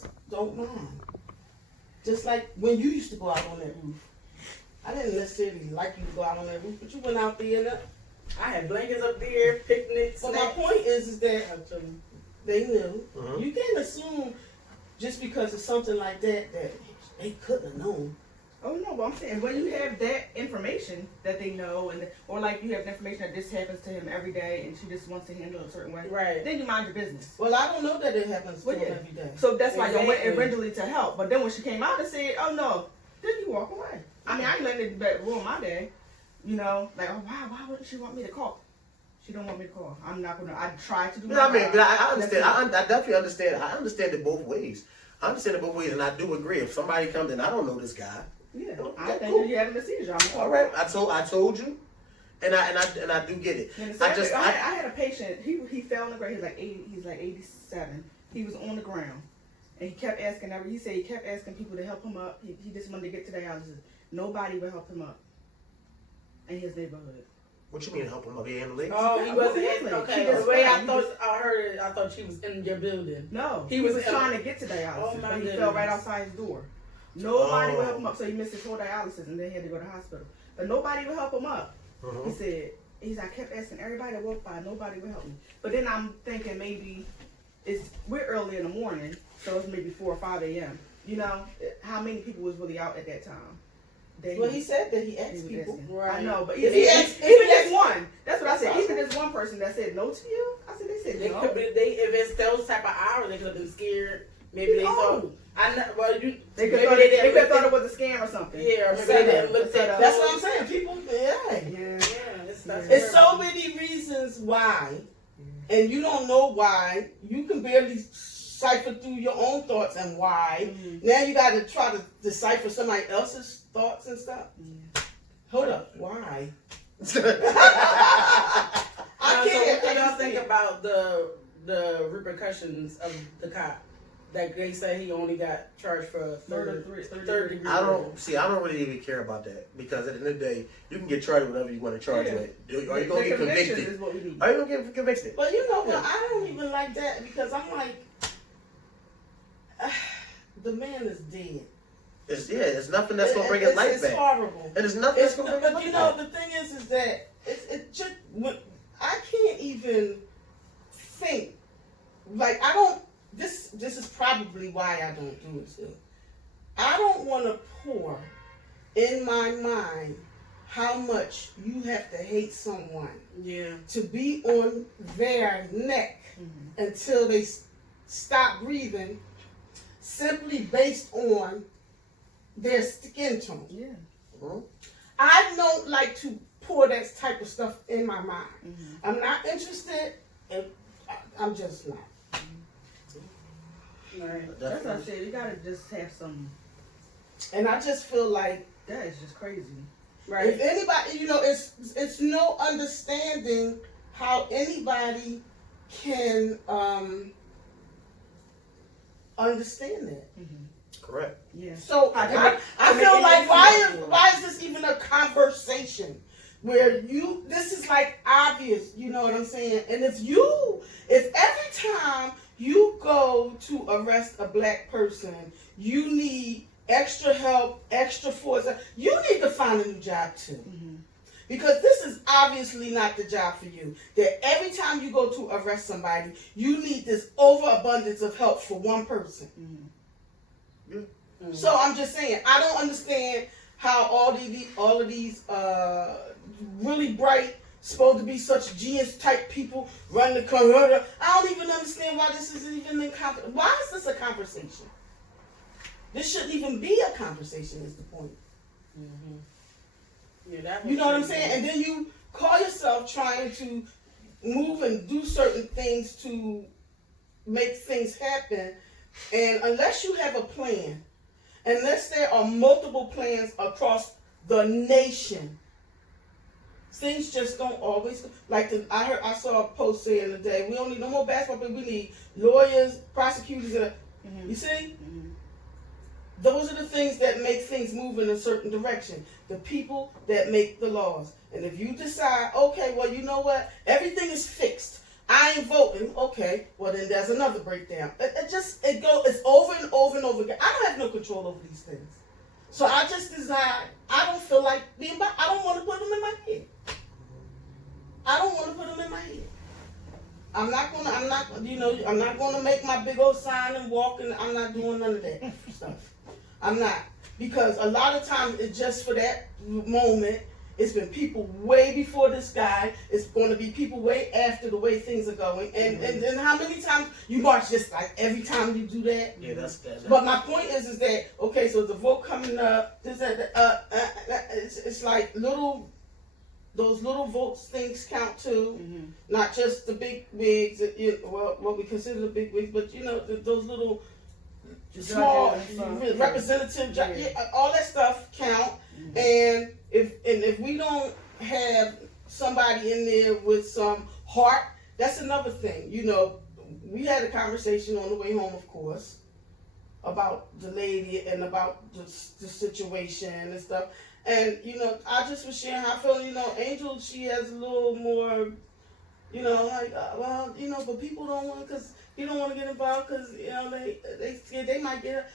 just don't mind. Just like when you used to go out on that roof. I didn't necessarily like you to go out on that roof, but you went out there and I had blankets up there, picnics. But my point is that they knew. Mm-hmm. You can't assume just because of something like that they couldn't have known. Oh no, but I'm saying when you have that information that they know, or like you have information that this happens to him every day, and she just wants to handle it a certain way, right? Then you mind your business. Well, I don't know that it happens to him every day. So that's why you went originally to help. But then when she came out and said, "Oh no," then you walk away. I mean, I ain't letting it ruin my day. You know, like, oh wow, why wouldn't she want me to call? She don't want me to call. I'm not gonna. I try to do. No, I mean, I understand. I definitely understand. I understand it both ways. I understand it both ways, and I do agree. If somebody comes in, I don't know this guy. Yeah, I think you're having a seizure. All right, I told you, and I do get it. I had a patient. He fell on the ground. He's like 80. He's like 87. He was on the ground, and he kept asking. He said he kept asking people to help him up. He just wanted to get to dialysis. Nobody would help him up in his neighborhood. What you mean help him up? He had legs? Oh, he wasn't. Okay, the way I heard it, I thought she was in your building. No, he was trying to get to dialysis, but he fell right outside his door. Nobody would help him up, so he missed his whole dialysis, and then he had to go to the hospital. But nobody would help him up. He said, I kept asking everybody that walked by, nobody would help me. But then I'm thinking maybe we're early in the morning, so it's maybe 4 or 5 a.m. You know, how many people was really out at that time? He said that he asked people. Right. I know, but even there's one. That's what I said. Even there's one person that said no to you. I said they said no. If it's those type of hours, they could have been scared. Maybe they thought. They could have thought it was a scam or something. Yeah, or maybe they didn't look at. That's what I'm saying. People, It's so many reasons why, and you don't know why. You can barely cipher through your own thoughts and why. Mm-hmm. Now you got to try to decipher somebody else's thoughts and stuff. Yeah. Hold up, why? I can't. What do y'all think about the repercussions of the cop? That they say he only got charged for third degree. I don't really even care about that, because at the end of the day, you can get charged with whatever you want to charge with. Are you going to get convicted? Are you going to get convicted? But you know what? I don't even like that, because I'm like, the man is dead. It's nothing that's going to bring his life back. It's horrible. And it's nothing that's going to bring his life back. But the thing is that it just, I can't even think, like, I don't. This is probably why I don't do it too. I don't want to pour in my mind how much you have to hate someone to be on their neck until they stop breathing, simply based on their skin tone. Yeah. Mm-hmm. I don't like to pour that type of stuff in my mind. Mm-hmm. I'm not interested, and I'm just not. Right. That's what I said. You gotta just have some. And I just feel like that is just crazy. Right. If anybody, it's no understanding how anybody can understand that. Mm-hmm. Correct. Yeah. So I feel like why is this even a conversation where this is like obvious, you know what I'm saying? And if every time you go to arrest a black person, you need extra help, extra force, you need to find a new job too. Mm-hmm. Because this is obviously not the job for you. That every time you go to arrest somebody, you need this overabundance of help for one person. Mm-hmm. Mm-hmm. So I'm just saying, I don't understand how all of these really bright, supposed to be such genius type people run the computer. I don't even understand why this is even in conversation. Why is this a conversation? This shouldn't even be a conversation, is the point. Mm-hmm. Yeah, you know what I'm saying? And then you call yourself trying to move and do certain things to make things happen. And unless you have a plan, unless there are multiple plans across the nation, things just don't always I saw a post saying today, we don't need no more basketball, but we need lawyers, prosecutors, you see? Mm-hmm. Those are the things that make things move in a certain direction. The people that make the laws. And if you decide, okay, well, you know what? Everything is fixed. I ain't voting. Okay, well then there's another breakdown. It's over and and over again. I don't have no control over these things. So I just decide I don't feel like being by. I don't want to put them in my head. I don't want to put them in my head. I'm not gonna make my big old sign and walk, and I'm not doing none of that stuff. I'm not. Because a lot of times it's just for that moment. It's been people way before this guy. It's going to be people way after the way things are going. And how many times you march just like every time you do that? Yeah, that's that. But my point is that, okay, so the vote coming up, it's like those little votes things count too. Not just the big wigs, what we consider the big wigs, but those little small representative, all that stuff count. And if we don't have somebody in there with some heart, that's another thing. We had a conversation on the way home, of course, about the lady and about the situation and stuff. And I just was sharing how I feel. Angel, she has a little more, but people don't want, because you don't want to get involved because they might get.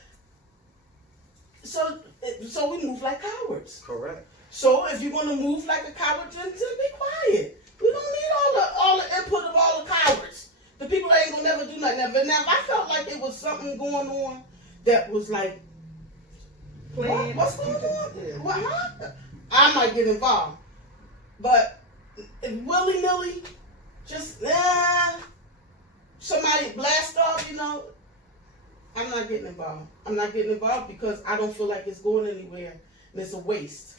So we move like cowards. Correct. So if you're gonna move like a coward, then be quiet. We don't need all the input of all the cowards. The people that ain't gonna never do nothing. But now, if I felt like it was something going on that was like, what's going on? What? Huh? I might get involved. But if willy-nilly, just somebody blast off, I'm not getting involved. I'm not getting involved because I don't feel like it's going anywhere, and it's a waste.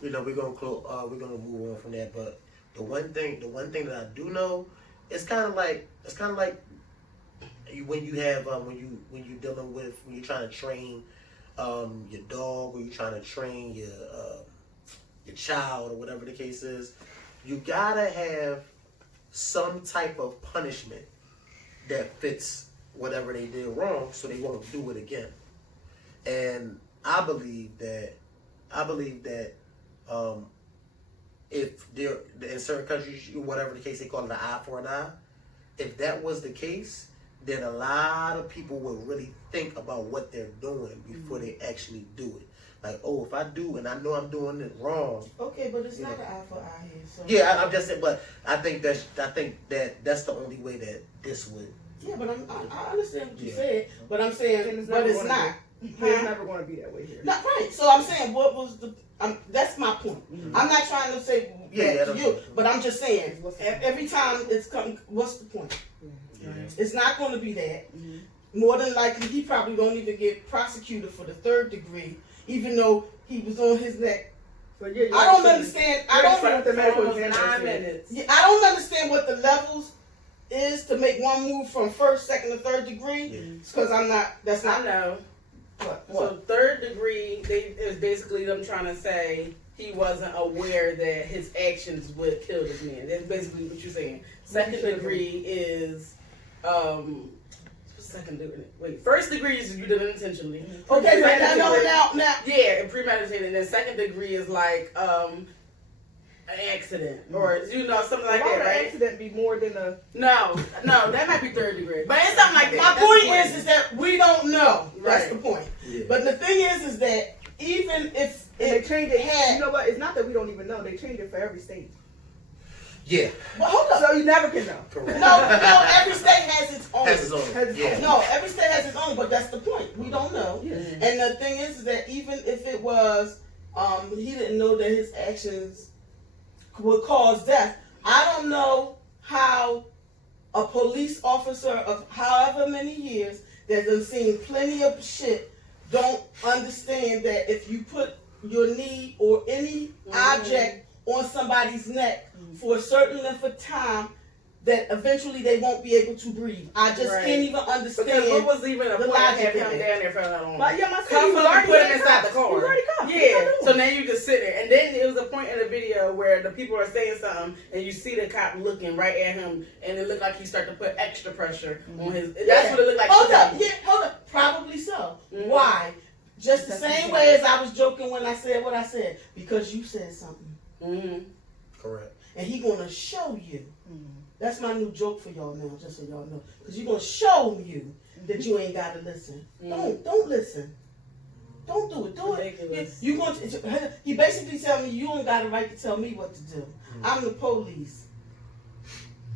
We're gonna move on from that. But the one thing that I do know, it's kind of like when you're dealing with, when you're trying to train your dog, or you're trying to train your child, or whatever the case is. You gotta have some type of punishment that fits whatever they did wrong, so they won't do it again. And I believe that if they're in certain countries, whatever the case, they call it an eye for an eye. If that was the case, then a lot of people would really think about what they're doing before they actually do it. Like, if I do and I know I'm doing it wrong. Okay, but it's not an eye for eye here. So. Yeah, I'm just saying, but I think that's the only way that this would. Yeah, but I understand what you said, but I'm saying, but it's not. It's never going to be that way here. Not right. So I'm saying, what was the? That's my point. I'm not trying to say that to you, but I'm just saying, every time it's come, what's the point? It's not going to be that. More than likely, he probably don't even get prosecuted for the 3rd degree, even though he was on his neck. So I don't understand. I don't understand what the levels is to make one move from 1st, 2nd, or 3rd degree. Because I'm not. That's not. I know. What? So 3rd degree, is basically them trying to say he wasn't aware that his actions would kill this man. That's basically what you're saying. 2nd degree is second degree. Wait, 1st degree is you did it intentionally. Okay, now. Yeah, and premeditated. And then 2nd degree is like an accident or something like that, right? An accident be more than a no, that might be 3rd degree, but it's something like that. My point is that we don't know. That's the point. Yeah. But the thing is that even if they changed it, you know what? It's not that we don't even know. They changed it for every state. Yeah. But hold up. So you never can know. Correct. No, every state has its own. Yeah. No, every state has its own, but that's the point. We don't know. Yeah. And the thing is that even if it was, he didn't know that his actions would cause death. I don't know how a police officer of however many years that has seen plenty of shit don't understand that if you put your knee or any object on somebody's neck for a certain length of time, that eventually they won't be able to breathe. I just can't even understand. Because what was even a the point logic of having of him it. down there for that long? But yeah, my Cuff him and put him inside the car. He's already cuffed. Yeah. So now you just sit there, and then it was a point in the video where the people are saying something, and you see the cop looking right at him, and it looked like he started to put extra pressure on his. That's what it looked like. Hold up. Probably so. Why? Just the same way as I was joking when I said what I said, because you said something. Correct. And he gonna show you. That's my new joke for y'all now, just so y'all know. Because you're gonna show you that you ain't gotta listen. Don't listen. Don't do it. Do it. You going to, he basically tell me you don't got a right to tell me what to do. I'm the police.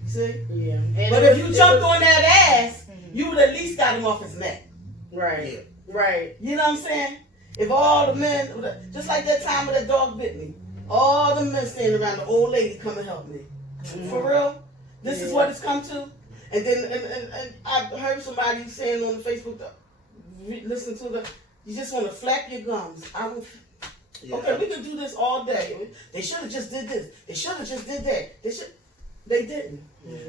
See? Yeah. But if you jumped on that ass, you would at least got him off his neck. Right. Yeah. Right. You know what I'm saying? If all the men, just like that time when that dog bit me, all the men standing around, the old lady come and help me. For real? This is what it's come to? And then and I heard somebody saying on Facebook, listen to the, you just want to flap your gums. Okay, we can do this all day. They should have just did this. They should have just did that. They didn't.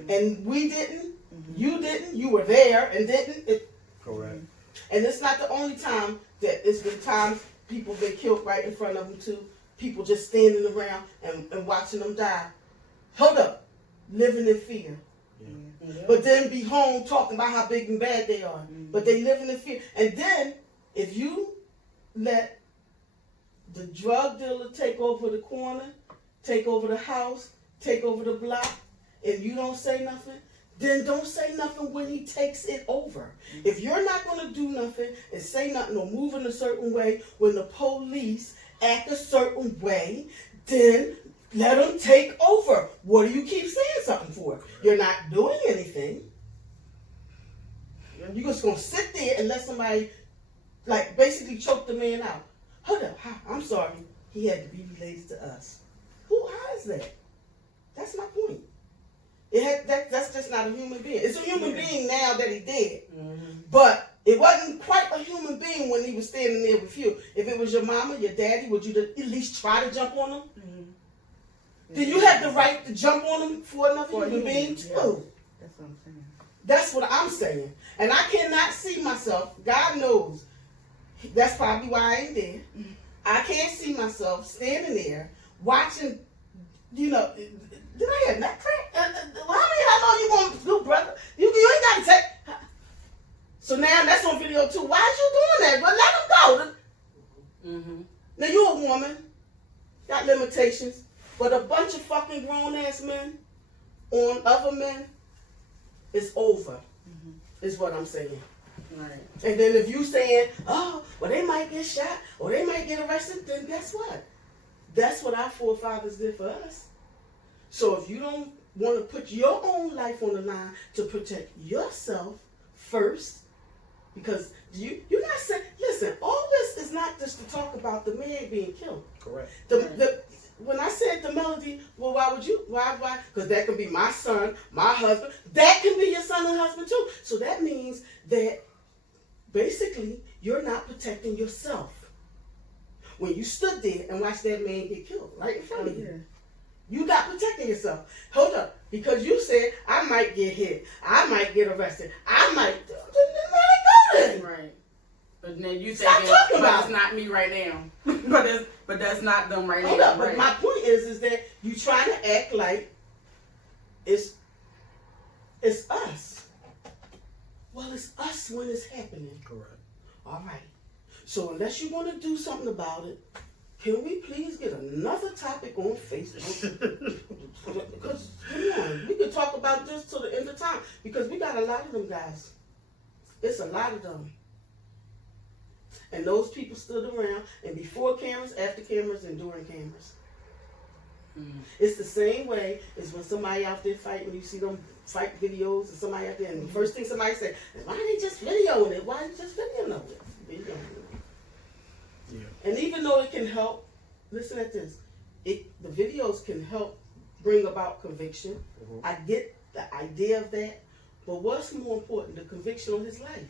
And we didn't. You didn't. You were there and didn't. Correct. And it's not the only time that it's been times people been killed right in front of them too. People just standing around and watching them die. Hold up. Living in fear. Yeah. But then be home talking about how big and bad they are. But they living in fear. And then if you let the drug dealer take over the corner, take over the house, take over the block, and you don't say nothing, then don't say nothing when he takes it over. If you're not going to do nothing and say nothing or move in a certain way when the police act a certain way, then let them take over. What do you keep saying something for? You're not doing anything. You're just going to sit there and let somebody, like, basically choke the man out. Hold up. I'm sorry. He had to be related to us. How is that? That's my point. That's just not a human being. It's a human being now that he did. But it wasn't quite a human being when he was standing there with you. If it was your mama, your daddy, would you at least try to jump on him? Do you have the right to jump on him for another human being too? Yeah. That's what I'm saying. That's what I'm saying. And I cannot see myself. God knows. That's probably why I ain't there. I can't see myself standing there watching, did I have nut crack? How long you want to do, brother? You ain't got to take. So now that's on video too. Why is you doing that? But let him go. Now you a woman, got limitations, but a bunch of fucking grown ass men on other men, it's over. Is what I'm saying. Right. And then if you saying, oh, well they might get shot or they might get arrested, then guess what? That's what our forefathers did for us. So if you don't want to put your own life on the line to protect yourself first, because you're not saying, listen, all this is not just to talk about the man being killed. Correct. When I said the melody, well, why? Because that could be my son, my husband. That can be your son and husband too. So that means that basically you're not protecting yourself. When you stood there and watched that man get killed right in front of you. You got protecting yourself. Hold up. Because you said, I might get hit. I might get arrested. I might. Let it go then. Right. But then you say, it's not me right now. but that's not them right Hold now. up. But my point is that you trying to act like it's us. Well, it's us when it's happening. Correct. All right. So unless you want to do something about it, can we please get another topic on Facebook? Because, come on, we could talk about this till the end of time. Because we got a lot of them guys. It's a lot of them. And those people stood around, and before cameras, after cameras, and during cameras. It's the same way as when somebody out there fighting, you see them fight videos, and somebody out there, and the first thing somebody say is, why are they just videoing it? Why are they just videoing it? Yeah. And even though it can help, listen at this, the videos can help bring about conviction. I get the idea of that, but what's more important, the conviction on his life?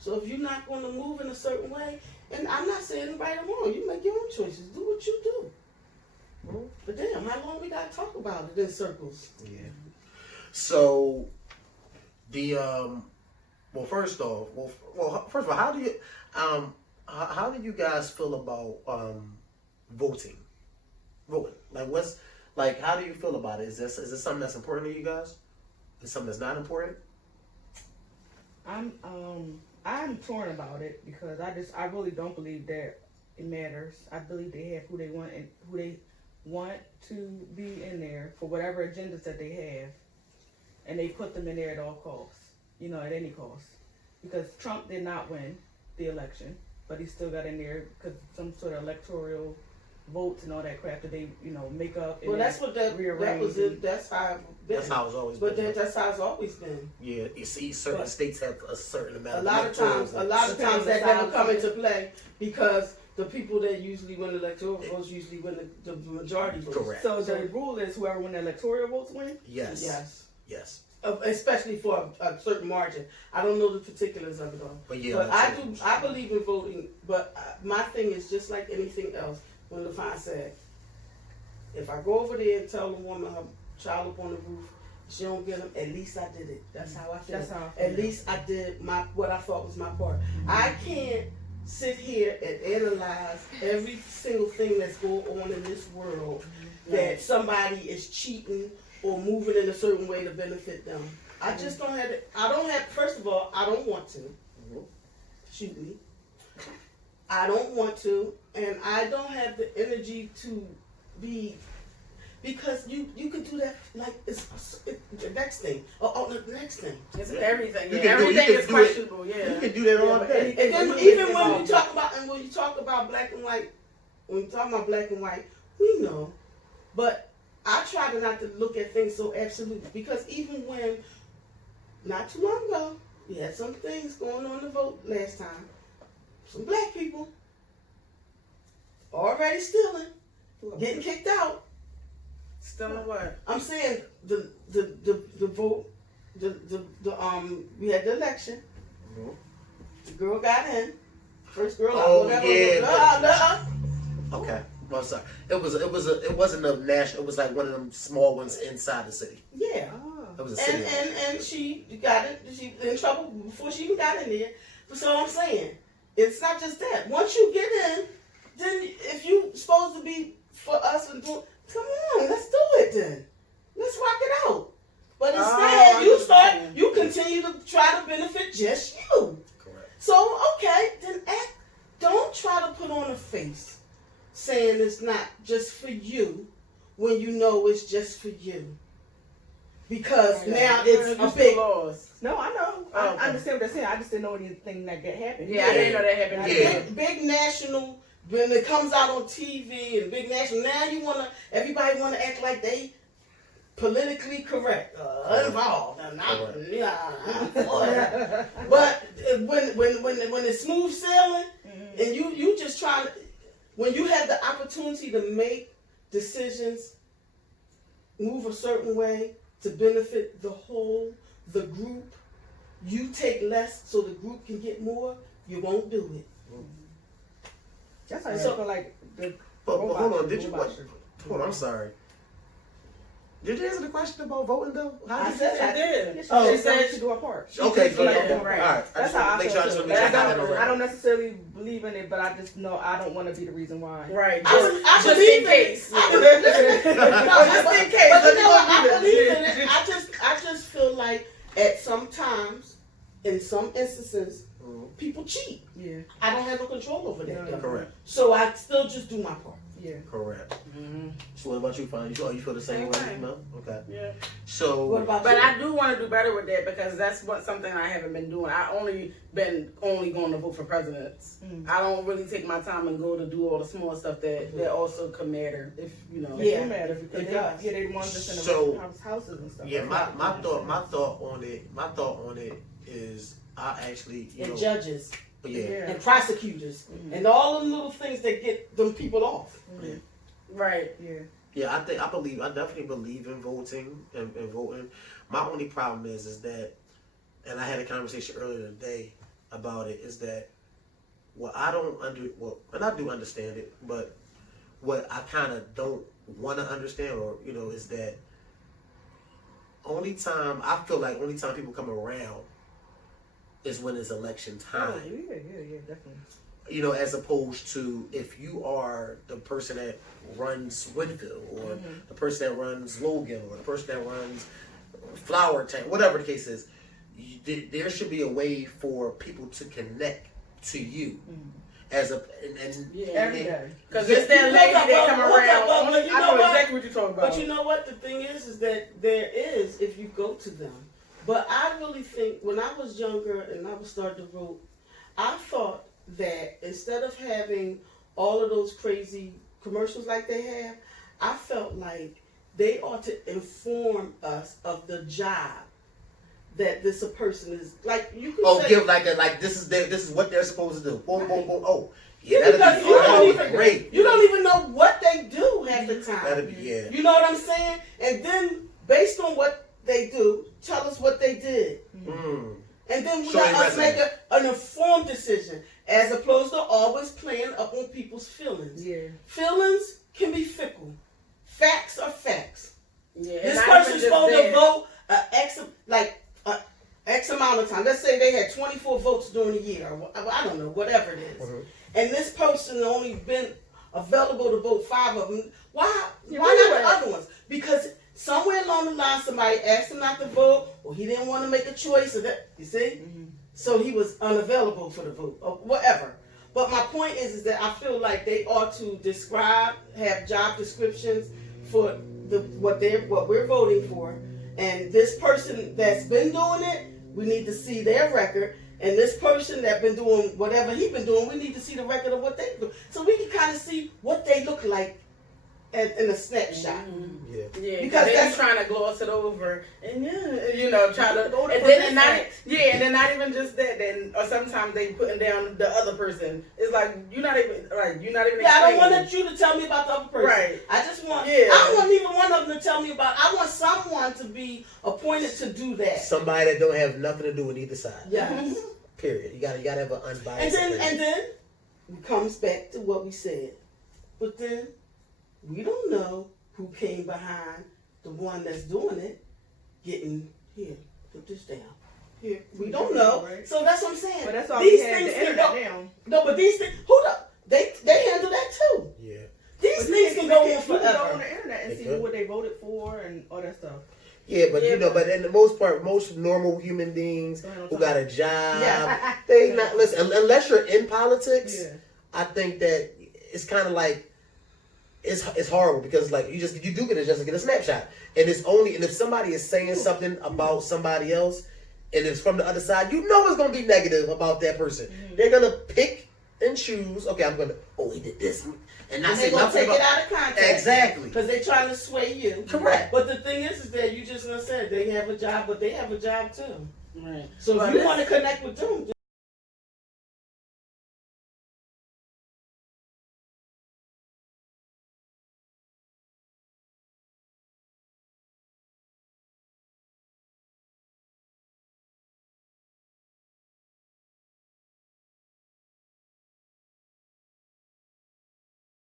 So if you're not going to move in a certain way, and I'm not saying right or wrong, you make your own choices, do what you do. But damn, how long we got to talk about it in circles? Yeah. So, first of all, how do you guys feel about voting? How do you feel about it? Is this something that's important to you guys? Is something that's not important? I'm torn about it because I really don't believe that it matters. I believe they have who they want and who they want to be in there for whatever agendas that they have. and they put them in there at all costs, at any cost, because Trump did not win the election, but he still got in there because some sort of electoral votes and all that crap that they, make up. And well, that's what that was. That's how. That's how it's always been. But that's how it's always been. Yeah, you see, certain states have a certain amount. A lot of times that never come into play because the people that usually win electoral votes usually win the majority votes. Correct. So the rule is whoever win the electoral votes win? Yes. Especially for a certain margin. I don't know the particulars of it all. But yeah, but I believe in voting. But my thing is just like anything else. When LaFont said, if I go over there and tell a woman her child up on the roof, she don't get them, at least I did it. That's how I feel. At least I did what I thought was my part. I can't sit here and analyze every single thing that's going on in this world that somebody is cheating or moving in a certain way to benefit them. I just don't have it. First of all, I don't want to. Shoot me. I don't want to, and I don't have the energy to be, because you could do that like it's the next thing. The next thing. It's everything. Yeah, everything is questionable. Yeah, you can do that all day. And then even when you talk about black and white, we know, but I try to not to look at things so absolutely, because even when not too long ago we had some things going on the vote last time. Some black people already stealing, getting kicked out. Stealing what? I'm saying the vote, we had the election. Mm-hmm. The girl got in. First girl. Okay. Well, sorry. It wasn't a national. It was like one of them small ones inside the city. Yeah. It was a city. And she got it. She in trouble before she even got in there. So I'm saying. It's not just that. Once you get in, then if you supposed to be for us and do, come on, let's do it then. Let's rock it out. But instead, you continue to try to benefit just you. Correct. So, okay, then don't try to put on a face saying it's not just for you when you know it's just for you. Because now it's a big laws. No, I know. I understand what they're saying. I just didn't know anything that happened. Yeah, I didn't know that happened. Yeah. Big national, when it comes out on TV and big national, now everybody wanna act like they politically correct, involved. But when it's smooth sailing, and you just trying to, when you have the opportunity to make decisions, move a certain way to benefit the group, you take less so the group can get more, you won't do it. That's how you feel like the But hold on, hold on, I'm sorry. Did you answer the question about voting though? I said I did. She said she do her part. Okay, so right. All right. That's how I feel. I don't necessarily believe in it, but I just know I don't want to be the reason why. Right. Just in case. Just in case. But you know what? I believe in it. I just feel like at some times, in some instances, people cheat. Yeah. I don't have no control over that. No. Correct. So I still just do my part. Yeah. Correct. Mm-hmm. So what about you, Fine? You feel the same way? No? Okay. Yeah. So what about but you? I do want to do better with that, because that's something I haven't been doing. I only going to vote for presidents. I don't really take my time and go to do all the small stuff that also can matter. If you know. Yeah, it matter because they want us in the houses and stuff. Yeah, my thought on it is I actually and judges. Yeah. And prosecutors and all the little things that get them people off. Right. Yeah. Yeah, I definitely believe in voting and voting. My only problem is that, and I had a conversation earlier today about it, is that and I do understand it, but what I kind of don't want to understand, or is that only time people come around is when it's election time. Oh, yeah, definitely. As opposed to if you are the person that runs Winfield, or the person that runs Logan, or the person that runs Flower Tank, whatever the case is, there should be a way for people to connect to you. as a Every day. Because it's that lady that come around. But you I know know what? exactly what you're talking about. But you know what? The thing is that there is if you go to them. But I really think when I was younger and I was starting to vote, I thought that instead of having all of those crazy commercials like they have, I felt like they ought to inform us of the job that this a person is like. You can say, give like this is what they're supposed to do. Boom, boom, boom. Oh, yeah, because that'd be great. You don't even know what they do half the time. That'd be You know what I'm saying? And then based on what they do, tell us what they did. And then we let us make an informed decision as opposed to always playing up on people's feelings. Yeah. Feelings can be fickle. Facts are facts. Yeah, This person's supposed to vote X amount of time. Let's say they had 24 votes during the year. Or I don't know, whatever it is. And this person only been available to vote 5 of them. Why not the other ones? Because somewhere along the line, somebody asked him not to vote, or he didn't want to make a choice. Or that, you see? So he was unavailable for the vote, or whatever. But my point is that I feel like they ought to have job descriptions for what we're voting for. And this person that's been doing it, we need to see their record. And this person that been doing whatever he been doing, we need to see the record of what they do. So we can kind of see what they look like in a snapshot. Yeah, because they're trying to gloss it over, and try to, and then not even just that. Then or sometimes they putting down the other person. It's like you're not even. Yeah, I don't want you to tell me about the other person. Right. I just want. I don't want even one of them to tell me about. I want someone to be appointed to do that. Somebody that don't have nothing to do with either side. Yes. Period. You gotta have an unbiased. And then it comes back to what we said. But then we don't know who came behind the one that's doing it, getting here. Put this down. Here, we don't know. Right? So that's what I'm saying. But that's all these we had things the internet down. No, but these things. They handle that too. Yeah. These things can go on forever. You can go on the internet and see what they voted for and all that stuff. Yeah, but but in the most part, most normal human beings who got a job, they not listen unless you're in politics. Yeah. I think that it's kind of like it's horrible because like you do get a snapshot, and if somebody is saying something about somebody else, and it's from the other side, it's gonna be negative about that person. They're gonna pick and choose. Okay, he did this. And not say nothing take it out of context. Exactly. Because they're trying to sway you. Correct. But the thing is that you just said they have a job, but they have a job too. Right. So if you want to connect with them,